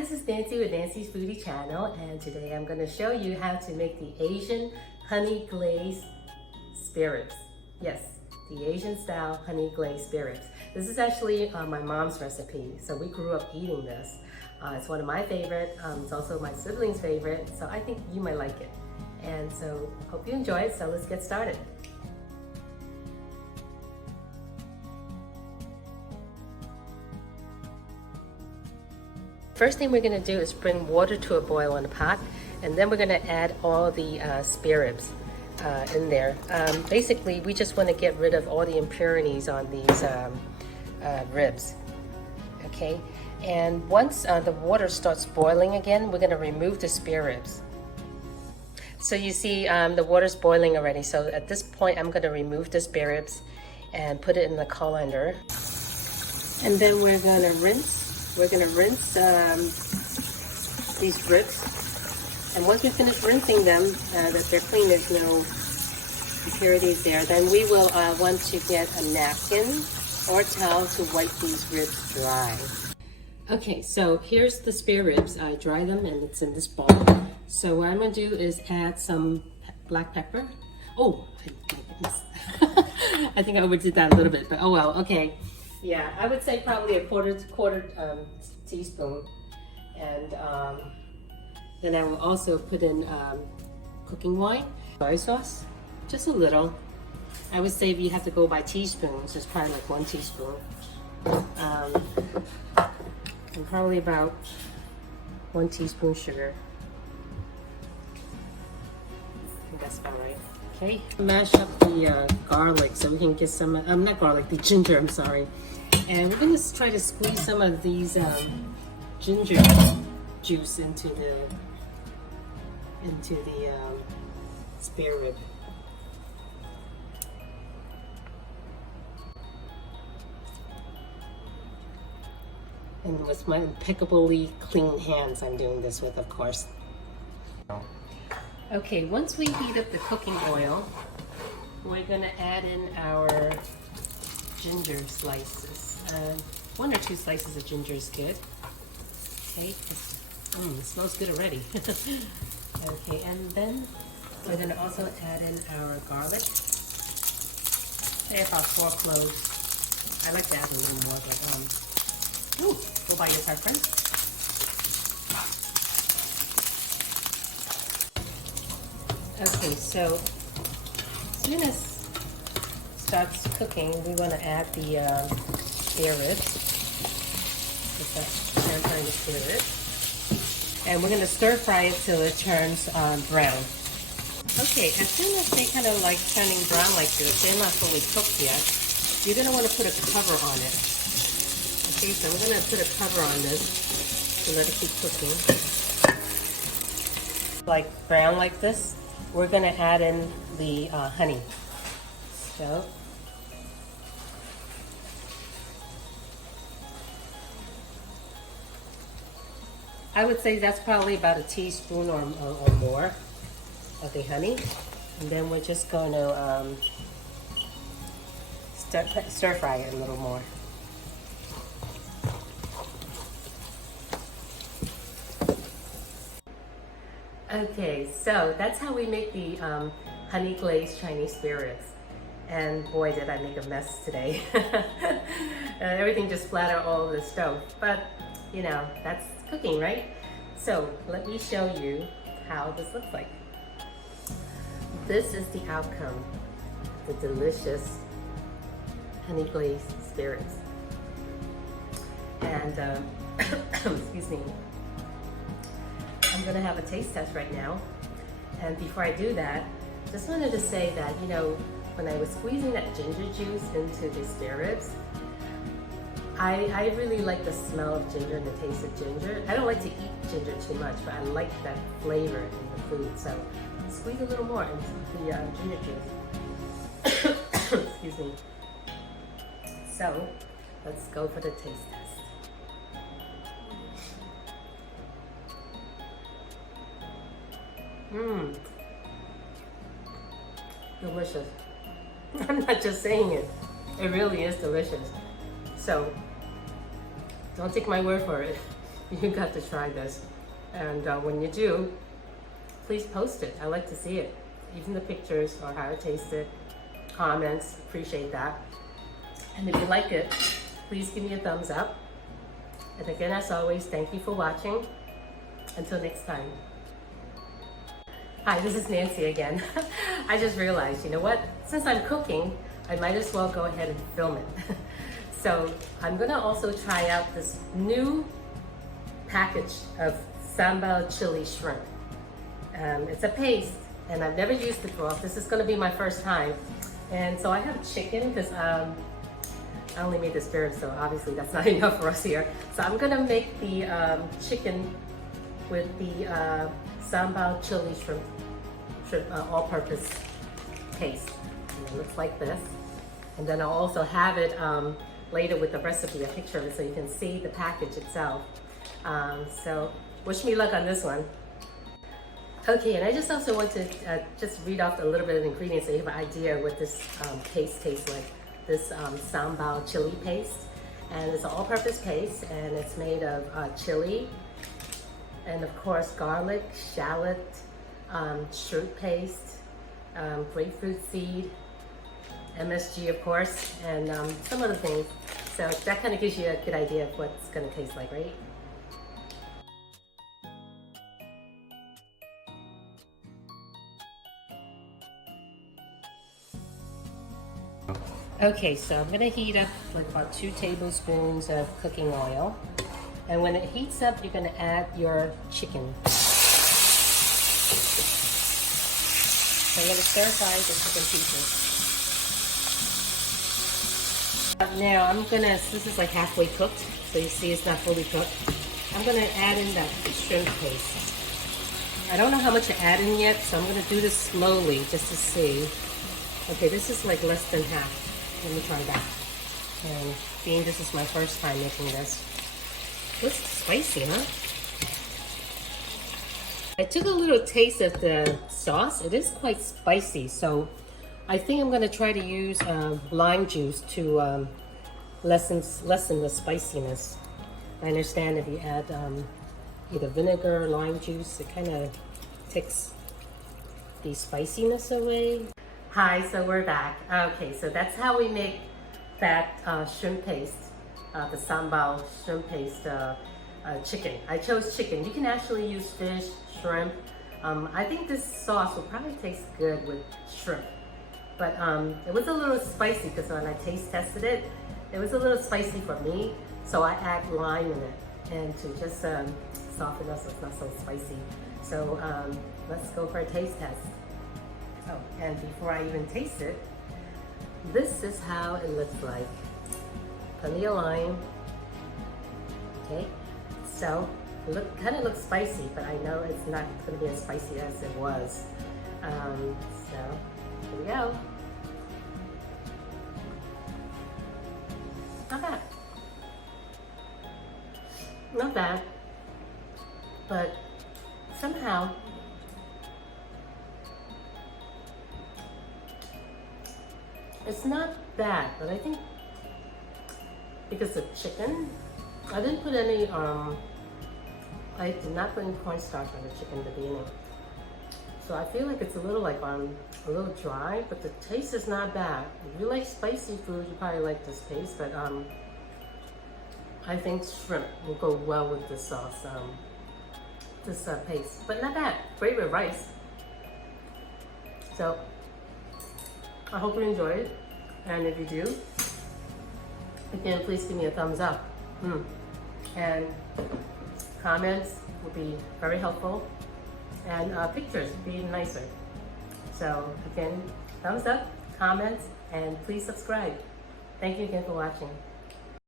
this is Nancy with Nancy's Foodie Channel, and today I'm going to show you how to make the Asian honey-glazed spareribs. Yes, the Asian-style honey-glazed spareribs. This is actually my mom's recipe, so we grew up eating this. It's one of my favorite. It's also my siblings' favorite, so I think you might like it. And so, hope you enjoy it, so let's get started. First thing we're going to do is bring water to a boil in a pot, and then we're going to add all the spareribs in there. Basically, we just want to get rid of all the impurities on these ribs. Okay, and once the water starts boiling again, we're going to remove the spareribs. So you see the water's boiling already, so at this point I'm going to remove the spareribs and put it in the colander. And then we're going to rinse. We're going to rinse these ribs, and once we finish rinsing them, that they're clean, there's no impurities there, then we will want to get a napkin or towel to wipe these ribs dry. Okay, so here's the spare ribs. I dry them and it's in this bowl. So what I'm going to do is add some black pepper. Oh, my goodness. I think I overdid that a little bit, but oh well, okay. Yeah, I would say probably a quarter teaspoon, and then I will also put in cooking wine, soy sauce, just a little. I would say if you have to go by teaspoons, it's probably like 1 teaspoon, and probably about 1 teaspoon sugar. I think that's about right. Okay, mash up the garlic so we can get some, not garlic, the ginger, I'm sorry. And we're going to try to squeeze some of these ginger juice into the spare rib. And with my impeccably clean hands I'm doing this with, of course. Okay, once we heat up the cooking oil, we're going to add in our ginger slices. 1 or 2 slices of ginger is good. Okay, it smells good already. Okay, and then we're going to also add in our garlic. Say about 4 cloves. I like to add a little more, but go by your preference. Okay, so as soon as starts cooking, we want to add the spare ribs. Trying to spare ribs, and we're going to stir fry it till it turns brown. Okay, as soon as they kind of like turning brown like this, they're not fully cooked yet. You're going to want to put a cover on it. Okay, so we're going to put a cover on this to let it keep cooking. Like brown like this, we're going to add in the honey. So I would say that's probably about a teaspoon or more of the honey. And then we're just going to stir fry it a little more. Okay, so that's how we make the honey-glazed Chinese spareribs. And boy, did I make a mess today. Everything just splattered all over the stove. But, you know, that's cooking, right? So, let me show you how this looks like. This is the outcome. The delicious honey-glazed spareribs. And, excuse me. I'm gonna have a taste test right now. And before I do that, just wanted to say that, you know, when I was squeezing that ginger juice into the spareribs, I really like the smell of ginger and the taste of ginger. I don't like to eat ginger too much, but I like that flavor in the food. So squeeze a little more into the ginger juice. Excuse me. So let's go for the taste test. Delicious. I'm not just saying it. It really is delicious. So don't take my word for it. you got to try this. And when you do, please post it. I like to see it. Even the pictures or how it tasted, comments, appreciate that. And if you like it, please give me a thumbs up. And again, as always, thank you for watching. Until next time. Hi, this is Nancy again. I just realized, you know what? Since I'm cooking, I might as well go ahead and film it. So I'm gonna also try out this new package of Sambal chili shrimp. It's a paste, and I've never used it before. This is gonna be my first time. And so I have chicken, because I only made the spare ribs, so obviously that's not enough for us here. So I'm gonna make the chicken with the Sambal chili shrimp all-purpose paste. And it looks like this. And then I'll also have it later with the recipe, a picture of it, so you can see the package itself. So wish me luck on this one. Okay, and I just also want to just read off a little bit of the ingredients so you have an idea what this paste tastes like. This Sambal chili paste. And it's an all-purpose paste, and it's made of chili, and of course garlic, shallot, shrimp paste, grapefruit seed, MSG of course, and some other things. So that kind of gives you a good idea of what it's going to taste like, right? Okay, so I'm going to heat up like about 2 tablespoons of cooking oil. And when it heats up, you're going to add your chicken. So I'm going to stir fry the chicken pieces. Now I'm going to, this is like halfway cooked, so you see it's not fully cooked. I'm going to add in that shrimp paste. I don't know how much to add in yet, so I'm going to do this slowly just to see. Okay, this is like less than half. Let me try that. And being this is my first time making this. Looks spicy, huh? I took a little taste of the sauce. It is quite spicy, so I think I'm going to try to use lime juice to lessen the spiciness. I understand if you add either vinegar or lime juice, it kind of takes the spiciness away. Hi, so we're back. Okay, so that's how we make that shrimp paste, the Sambal shrimp paste chicken. I chose chicken. You can actually use fish, shrimp. I think this sauce will probably taste good with shrimp. But it was a little spicy because when I taste tested it, it was a little spicy for me. So I add lime in it and to just soften up so it's not so spicy. So let's go for a taste test. Oh, and before I even taste it, this is how it looks like. Plenty of lime. Okay, so it kind of looks spicy, but I know it's not going to be as spicy as it was. So here we go. Not bad. Not bad. But somehow it's not bad, but I think because of chicken, I didn't put any, I did not put any cornstarch on the chicken at the beginning. So I feel like it's a little like a little dry, but the taste is not bad. If you like spicy food, you probably like this paste, but I think shrimp will go well with this sauce, this paste. But not bad, great with rice. So I hope you enjoyed, and if you do, again, please give me a thumbs up. And comments would be very helpful, and pictures would be nicer. So again, thumbs up, comments, and please subscribe. Thank you again for watching.